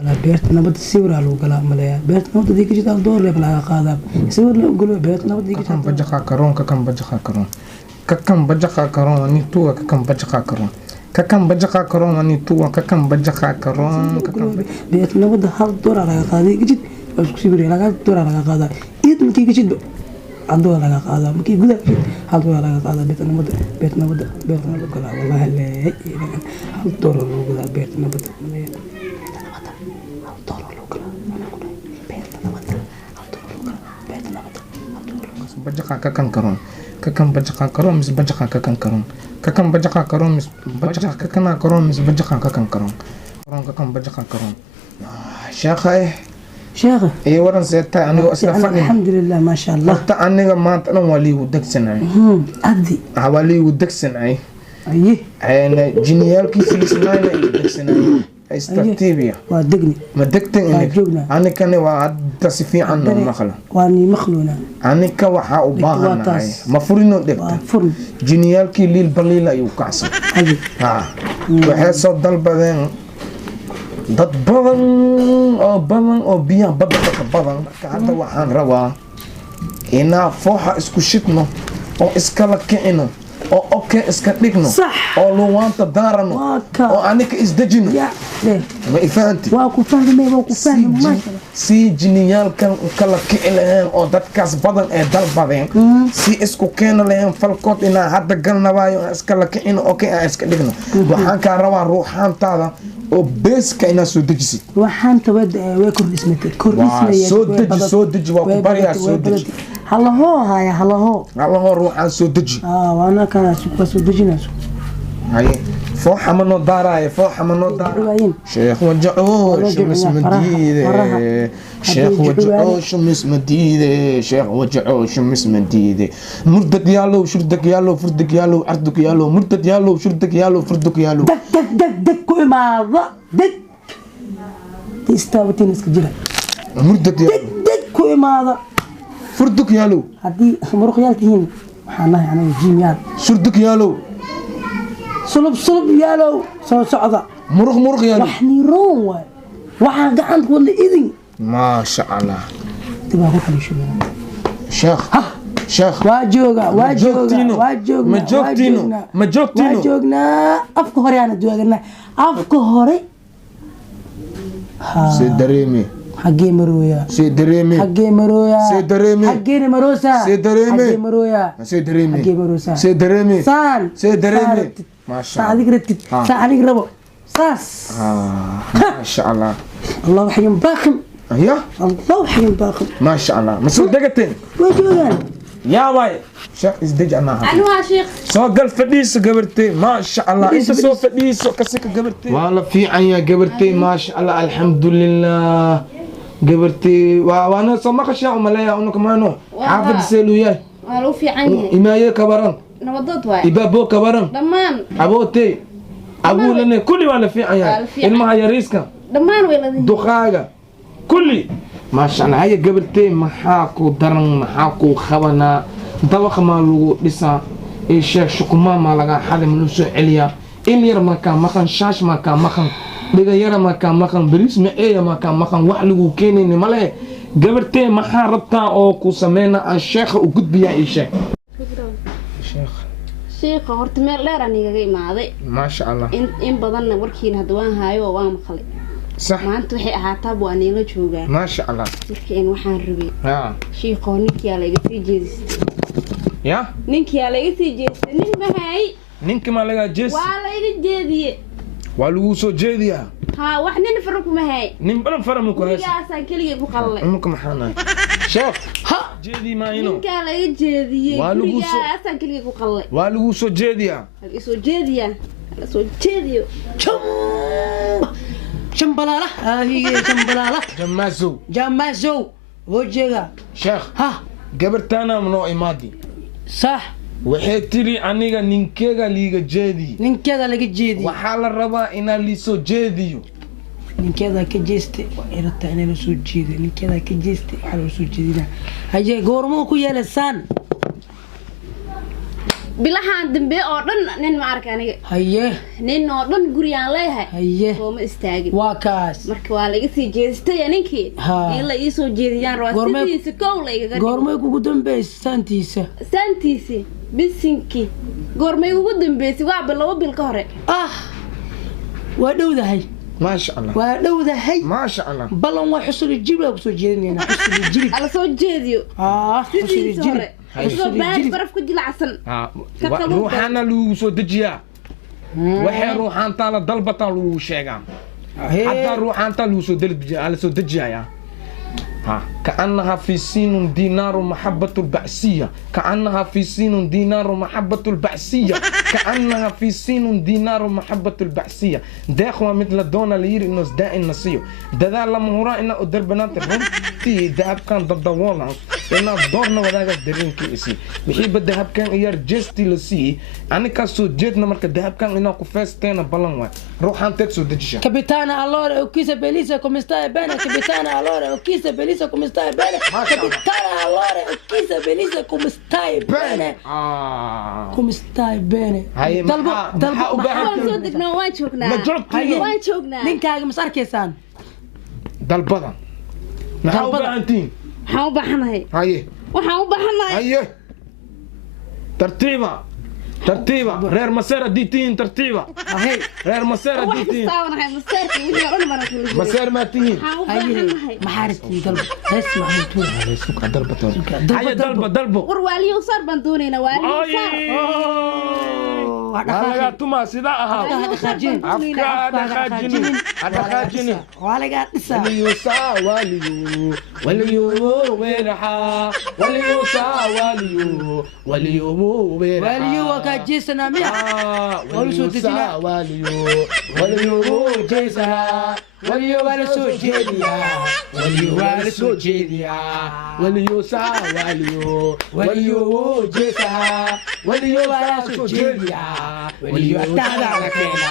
beerta nabad sawir lagu galaa maleeyaa beerta nabad diga jida door leeb laga qaadaa sawir la galo beerta nabad diga kan bajaqa karoon kakan bajaqa karoon ni tuwa kakan bajaqa karoon ni tuwa kakan bajaqa karoon beerta nabad hal door laga qaaday gijid isku sawir laga door laga qaadaa iyad markii gijid door laga qaadaa markii gudaha hal door laga qaadaa beerta nabad galaa wallahi leey hal door lagu galaa beerta nabad bajaqa kakan bajaqa karoon mis bajaqa kakan bajaqa karoon mis bajaqa kakan karoon mis bajaqa kakan kakan bajaqa karoon sheekh waran seeta aniga asla fadhi alxamdulillah ma sha Allah ta aniga maanta dhan wali u dagsanay addi wali u dagsanay ayna jiniyalkiisa isnaayna u dagsanay استرتيبيا ودقني ما دقتني أنا كان وعد في عنا مخلا واني مخلونا أنا كوحا وباهنا مفروض دقت جنيال كي ليل بليلة يوكاسا وحاسة ضل بدن ضد بدن أو بيا بدن كهذا وحان روا إنا فوحا اسكشتنا أو اسكالا كأنه oo okay iska dhigno oo loo waanta daarano oo aniga isdajino ma ifaanti waa ku fahmay si jiniyalkan kala kicilaheen oo dadkaas badan ee dalbadeen si isku keena laheen falkood inaa hadda galnabaayo iska la kicino okay aan iska dhigno waxaan ka rabaa ruuxaantaada oo beeska inaa soo dejisid waxaanta way kordhisnay soo deji waa ku bariyaa soo deji هلا هو روح على سودجي وانا كان سودجي هاي فوحة منو داراي شيخ وجعوه شو اسم جديد شيخ وجعوه شو اسم جديد شيخ وجعوه شو اسم جديد مردك يالو شردك يالو فردك يالو عردك يالو مردك يالو شردك يالو فردك يالو دك ماذا دك تستاوتين اسكجلا مردك يالو دك ماذا فردك يالو هدي مرق يالتين waxaan ahay jiimiyad shurduk yaalo sulub yaalo soo socda muruq yaalo waxni roon way waxa gacan wala idin ma sha Allah tibaa ku xalisho sheekh waa jooga ma joogtino afka hore aan joognaa afka hore si dareemi حقي مرويا سيدريمي حقي مروسا سيدريمي ما شاء الله عليك ربو ساس ما شاء الله الله حي باخم الله حي باخم ما شاء الله مسؤول دقتين وجوغان يا واي شيخ ازدج انا انا شيخ سو قال فديس قبرتي ما شاء الله انت سو فديس كسك قبرتي والله في عيا قبرتي ما شاء الله الحمد لله قبرتي وانا سمك شاء ملايا انك مانو حافظ سيلويا والو في عيني إماية كبران نبضت واي إبابو كبران دمان أبوتي أبو لنا كل وانا في عيال المها يريسكا دمان ولدي دخاغا كل ما شاء الله هاي قبرتي محاكو درن محاكو خوانا دوخ مالو لسا الشيخ شكما مالغا حالي منوسو عليا إلير مكان مكان شاش مكان مكان dhiga yara makan bariis ma eeya makan wax lagu keenayni male gabartee maxaa rabtaa oo ku sameeyna aan sheekha u gudbiyaa ii sheekh horta meel dheer aniga imaaday ma sha Allah in badan warkiin hadda waan haayo waan maqlay صح maanta waxay ahaataa buu aniga joogaa ma sha Allah markii waxaan rabay sheekh ninkii laga sii jeedistay ninkii laga sii jeedistay nin bahay ninkii ma laga jeedistay waa laga jeediyay والو سو جيديا ها وحنا نفرق ما هي نبرم فرم كويس يا سان كلي كو قلay امكم حنا شوف ها جيدي ما ينو كان لا جيديه والو سان كلي كو قلay والو سو جيديا سو جيديو شمبلاله هي شمبلاله جمازو وجهها شيخ ها قبرتنا منو امادي صح waxay tiri aniga ninkeega liiga jeedi ninkeeda laga jeedi waxa la rabaa in la soo jeediyo ninkeeda ka jeestay irata in la soo jeediyo ninkeeda ka jeestay waxa la soo jeedina haye goormo ku yeelasaan bilahan dambe oo dhan nin ma arka aniga haye nin oo dhan guriyaan leeyahay haye oo ma istaagin waa kaas marka waa laga sii jeestay ninkii in la ii soo jeediyaan rawaasidiisa kow la iga goormay kugu dambeysay santiisi bisinki goormay ugu dambeysay waa laba bil ka hore waa dhowdahay ما شاء الله ودودهي ما شاء الله بلن وحصل الجيب لا كسو جيدنينا حصل الجيب على سو جيديو حصل الجيب حصل باش برف كجل عسل روحنا لو سو دجيا waxay ruuxanta la dalbata loo sheegaa hadda ruuxanta loo soo dalbiya ala soo dajaya كأنها في سين دينار محبة البعسية كأنها في سين دينار محبة البعسية كأنها في سين دينار محبة البعسية داخوا مثل دونا لير إنه زداء النسيو ده لما هراء إنه أدر بنات الرم تي ذهب كان ضد والله إنه دورنا وذاك الدرين كيسي بحيب الذهب كان إيار جستي لسي أنا كسو جدنا مرك الذهب كان إنه كفاس تانا بلنوا روح أنت تسو دجشة كابيتانا allora ukisa bellissima come stai bene capitana allora ukisa bellissima come stai bene capitana allora ukisa bellissima come stai bene come stai bene dalbo waan soo degnaa waan joognaa ninkaaga mas arkaysaan dalbadan maxaa u baahantiin waxaan u baahanahay waxaan u baahanahay tartiiba reer maseer diitiin tartiiba reer maseer diitiin maseer ma tihiin maxaartiin dalbo hees maxay tuur suuqa dalbo war waaliyo sar baan doonaynaa waaliyo laga tuma sida ahaa afka dhaqaajini walaga dhisa waliyo weeraha waliyo weeraha جيسنا ميا وليو سا وليو جيسها وليو سوجيديا وليو سا وليو جيسها وليو سوجيديا وليو تادا لكنا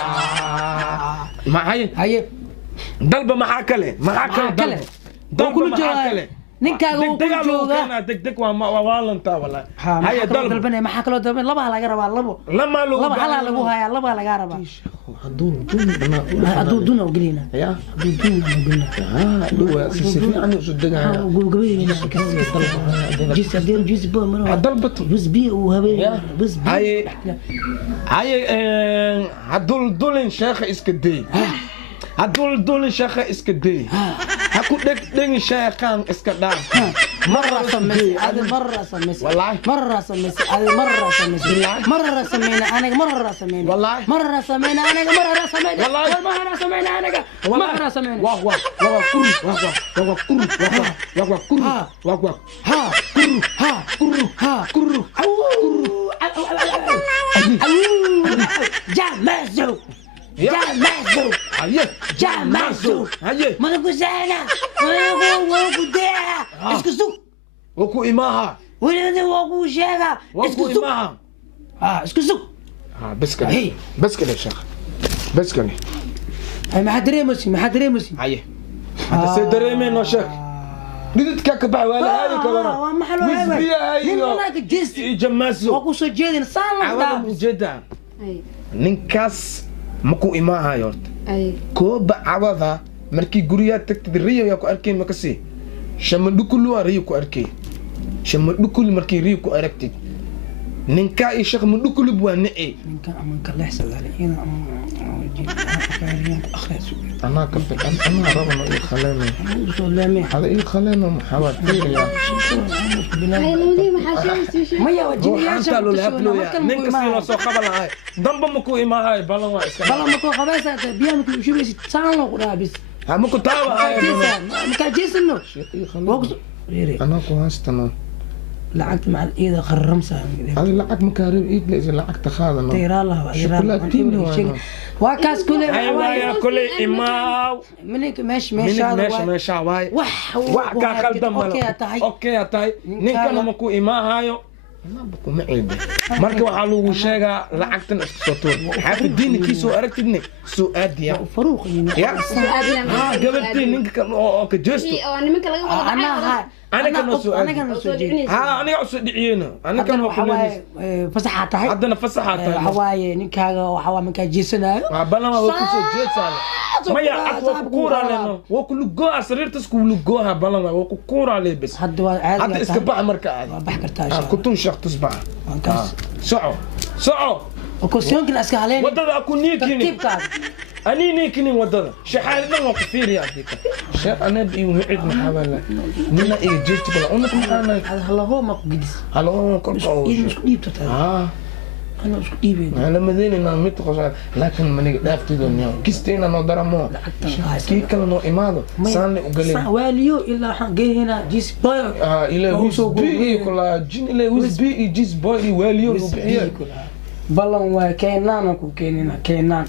ما هي ضلبه محاكله ضلبه محاكله ninkaaga uu ku jooga degdeg waa waalanta wala haya dalbana maxaa kala dalbana laba laga rabaa laba hala lagu haya laba laga rabaa haduu duna ugelina ya haduu duna ugelina duwa sifi anu sudaga gobgabeyna jis hadeen jis bo maro dalbato bus bi uu habeen bus haye hadul dulin sheekh iska day هدول دول شيخة اسكدي هكو دك شيخان اسكدار مرة سمسي هذه مرة سمسي والله مرة سمسي هذه مرة سمسي مرة سمينا أنا مرة سمينا والله مرة سمينا أنا مرة سمينا والله مرة سمينا أنا مرة سمينا واه كرو واه كرو ها كرو ها كرو جامزو جامزو ما نقول زينة ما نقول ديها اسكسو وكو إماها ولا وكو شيخة وكو إماها اسكسو بس كده شيخ بس كده ما حد ريمسي هاي هذا سيدريمي نو شيخ بدت كعبة ولا هذه كلام ما حلو هاي من هناك جست جماسو وكو سجيدين صار جدا ننكاس مكو إماها يورت كوب عوضها مركي قريات تكتد ريو ياكو أركي مكسي شمدو كلوا ريو كو أركي شمدو كل مركي ريو كو أركتي ننكا إيشاق مدو كل بوانئي ننكا أمانك الله يحسد علي أنا كنت أنا رغم إيه خلاني هذا إيه خلاني محاوات خير يا ما يوجيني يا شيخ ننكا سيلا سو قبل هاي ضمب مكو إما هاي بلا مكو خبايسة بيامك شو بيسي تسانو قرابس مكو تابع هاي مكا جيسنو أنا كو هاستنا لعقت مع الإيد خرمسها هذه لعقت مكارب إيد لإذا لعقت خاذنا تيرا الله شوكولاتين وكاس كل أيوة كل إماو منك مش واي وح كاكل دم أوكي أتاي نكنا مكو إما هايو kuma ciibe marka waxaa lagu sheegaa lacagtan isku soo tuur xaafidiina kii soo aragtidne soo aadiya faruuq ya gabartii ninka kan oo ka jeesto nimanka laga wada aniga noo soo aadi aniga usoo dhiciyeyna aniga noo kuleeys fasaxa tahay haddana fasaxa tahay waxa waaye ninkaaga waxa waa markaa jeesanayo balama waa ku soo jeesaale maya waa ku kuuraaleno waa ku lugooha sariirtas ku lugooha balama waa ku kuuraale bas hadda iska bax marka aad bax kartaa kutun shaq tusbax soco وكوسيونك الأسكالين وددا أكو نيكيني أني نيكيني وددا شحال ما وقفير يا أخي شيء أنا بيوم عيد محاولة نينا إيه جيت بلا أنك محاولة هلا هو ما قديس هلا هو كل شيء مش قديم تتعب أنا مش قديم أنا مدينة أنا متقصد لكن من دافت الدنيا كيستينا نقدر مو كي كلا نو إمادو سان وقليل واليو إلا حن جاي هنا جيس باي إلى ويس بي كلا جين إلى ويس بي جيس باي واليو بلان وكينان وكيننا كينان